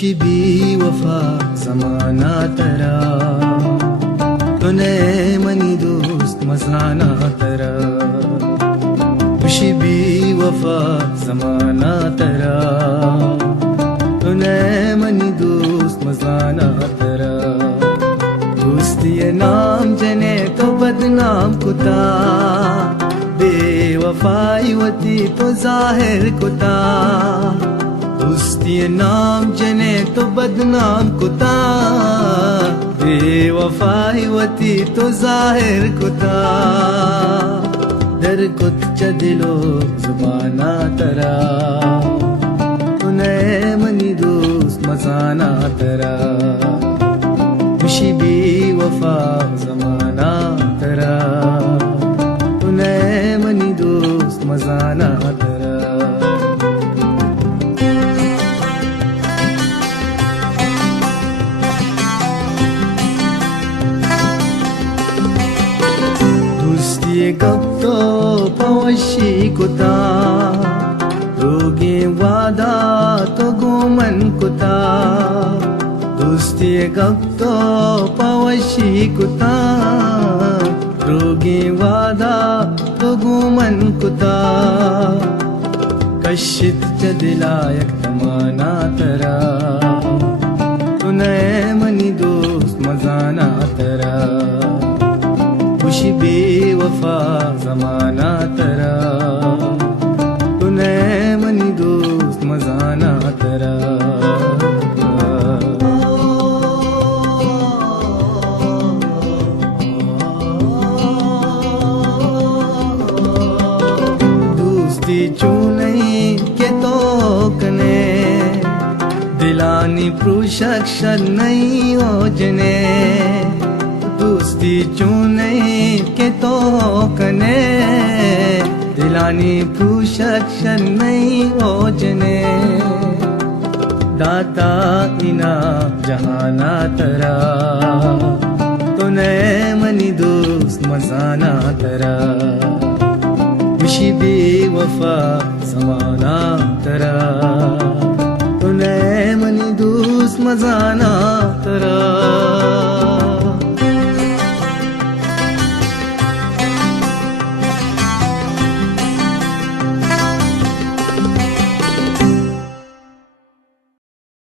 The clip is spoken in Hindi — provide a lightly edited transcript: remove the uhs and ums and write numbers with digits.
खुशी भी वफा जमाना तरा तूने मनी दोस्त मजाना तरा खुशी भी वफा जमाना तरा तूने मनी दोस्त मजाना तरा दोस्ती नाम जने तो बदनाम कुता बेवफाई वती तो जाहिर कुता दोस्ती नाम जने तो बदनाम कुता बेवफाई वती तो जाहिर कुता दर कुत चदिलो जुबाना तरा तूने मनी दोस्त मजाना तरा खुशी भी वफा जमाना तरा तूने मनी दोस्त मजाना तरा गप्तो पवशी कुता रोगे वादा तो गोमन कुता दोस्ती गप्तो पवशी कुता रोगे वादा तो गोमन कुता कशित चदिलायक तमाना तरा तूने मनी दोस्त मजाना तरा खुशी बेवफा जमाना तरा तूने मनी दोस्त मजाना तरा दोस्ती चूने के तो कने दिलानी प्रुशक्षर नहीं हो जने दोस्ती चूने के तो कने दिलानी पूछक्षर नहीं हो जने दाता इना जहाना तरा तूने मनी दोस्त मजाना तरा खुशी बेवफा समाना तरा तूने मनी दोस्त मजाना तरा